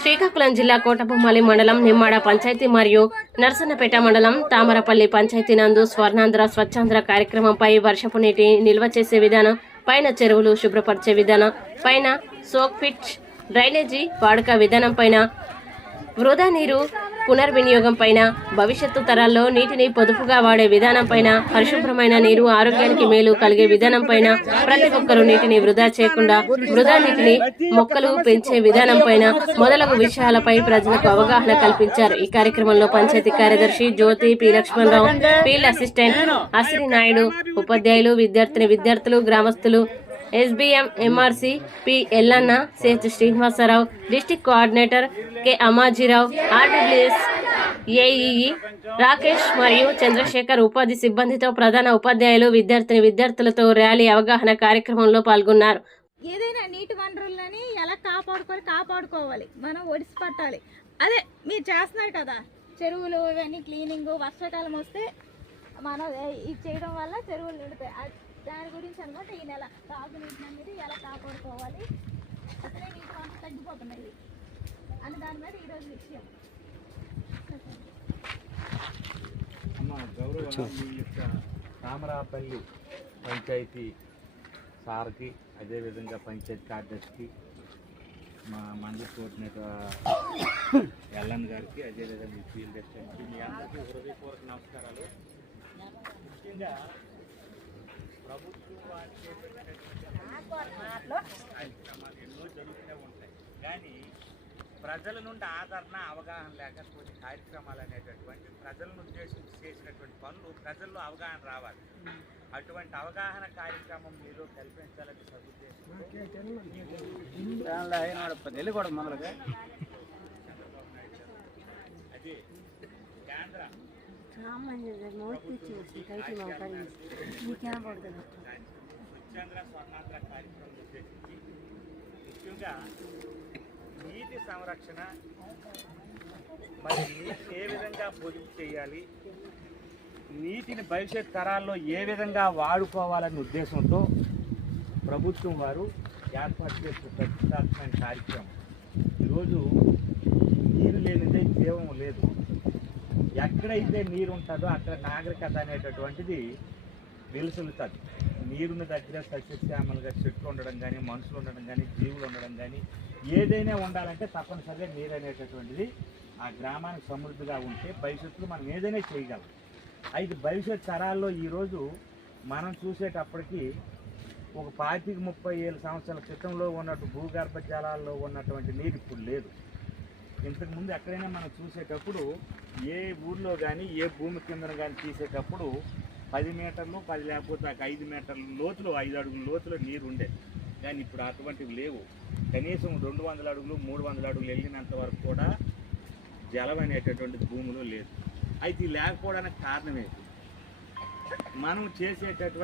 శ్రీకాకుళం జిల్లా కోటబొమ్మాళి మండలం నిమ్మాడ పంచాయతీ మరియు నర్సన్నపేట మండలం తామరపల్లి పంచాయతీ నందు స్వర్ణాంధ్ర స్వచ్ఛాంధ్ర కార్యక్రమంపై వర్షపు నీటి నిల్వ చేసే విధానం, పైన చెరువులు శుభ్రపరిచే విధానం, పైన సోక్ పిచ్ డ్రైనేజీ వాడక విధానం పైన, వృధా నీరు పునర్వినియోగం పైన, భవిష్యత్తు తరాల్లో నీటిని పొదుపుగా వాడే విధానం పైన, పరిశుభ్రమైన నీరు ఆరోగ్యానికి మేలు కలిగే విధానం పైన, ప్రతి ఒక్కరూ నీటిని వృధా చేయకుండా వృధా నీటిని మొక్కలు పెంచే విధానం పైన మొదలగు విషయాలపై ప్రజలకు అవగాహన కల్పించారు. ఈ కార్యక్రమంలో పంచాయతీ కార్యదర్శి Jyothi P Lakshmanarao, field assistant Ashri Naidu, ఉపాధ్యాయులు, విద్యార్థులు, గ్రామస్తులు, SBM MRC P Yellanna, CH Srinivasarao, district coordinator K Ammajirao, RWS AEE Rakesh మరియు చంద్రశేఖర్ ఉపాధి సిబ్బందితో ప్రధాన ఉపాధ్యాయులు, విద్యార్థులతో ర్యాలీ అవగాహన కార్యక్రమంలో పాల్గొన్నారు. ఏదైనా నీటి వనరులని ఎలా కాపాడుకోవాలి, మనం ఒడిసి పట్టాలి. అదే మీరు చేస్తున్నారు కదా, చెరువులు ఇవన్నీ క్లీనింగ్, వర్షాకాలం వస్తే మనం ఇది చేయడం వల్ల చెరువులు నిండిపోయి, దాని గురించి అనమాట ఈ నెల తాగునీటిని అనేది ఎలా కాపాడుకోవాలి, అసలే నీటి వనరులు తగ్గిపోతున్నాయి అని దాని మీద ఈరోజు విషయం. తామరపల్లి పంచాయతీ సార్కి, అదేవిధంగా పంచాయతీ కార్యదర్శికి, మా మండలి కోఆర్డినేటర్ ఎల్లన్ గారికి, అదేవిధంగా ఫీల్డ్ అసిస్టెంట్కి, మీ అందరికీ హృదయపూర్వక నమస్కారాలు. ముఖ్యంగా ప్రభుత్వం వారు కార్యక్రమాలు ఎన్నో జరుగుతూనే ఉంటాయి, కానీ ప్రజల నుండి ఆదరణ, అవగాహన లేక కొన్ని కార్యక్రమాలు అనేటటువంటి ప్రజలను ఉద్దేశించి చేసినటువంటి పనులు ప్రజల్లో అవగాహన రావాలి. అటువంటి అవగాహన కార్యక్రమం మీరు కల్పించాలని అది కేంద్ర స్వచ్ఛాంధ్ర స్వర్ణాంధ్ర కార్యక్రమం ఉద్దేశించి ముఖ్యంగా నీటి సంరక్షణ, మరి నీటిని ఏ విధంగా పొదుపు చేయాలి, నీటిని భవిష్యత్ తరాల్లో ఏ విధంగా వాడుకోవాలనే ఉద్దేశంతో ప్రభుత్వం వారు ఏర్పాటు చేసిన ప్రతిష్టాత్మకమైన కార్యక్రమం. ఈరోజు నీరు లేనిదే జీవం లేదు. ఎక్కడైతే నీరు ఉంటుందో అక్కడ నాగరికత అనేటటువంటిది వెలుసులుతుంది. నీరుని దగ్గర సస్యశ్యామలుగా చెట్లు ఉండడం కానీ, మనుషులు ఉండడం కానీ, జీవులు ఉండడం కానీ, ఏదైనా ఉండాలంటే తప్పనిసరిగా నీరు అనేటటువంటిది ఆ గ్రామానికి సమృద్ధిగా ఉంటే భవిష్యత్తులో మనం ఏదైనా చేయగలం. అయితే భవిష్యత్ తరాల్లో ఈరోజు మనం చూసేటప్పటికి ఒక 25-30 సంవత్సరాల క్రితంలో ఉన్నట్టు భూగర్భ జలాల్లో ఉన్నటువంటి నీరు ఇప్పుడు లేదు. ఇంతకుముందు ఎక్కడైనా మనం చూసేటప్పుడు ఏ ఊర్లో కానీ, ఏ భూమి కింద కానీ తీసేటప్పుడు 10 మీటర్లు, 10 లేకపోతే 5 మీటర్ల లోతులో, 5 అడుగుల లోతులో నీరు ఉండేది. కానీ ఇప్పుడు అటువంటివి లేవు. కనీసం 200 అడుగులు, 300 అడుగులు వెళ్ళినంత వరకు కూడా జలం అనేటటువంటి భూమిలో లేదు. అయితే లేకపోవడానికి కారణం ఏంటి? మనం చేసేటటువంటి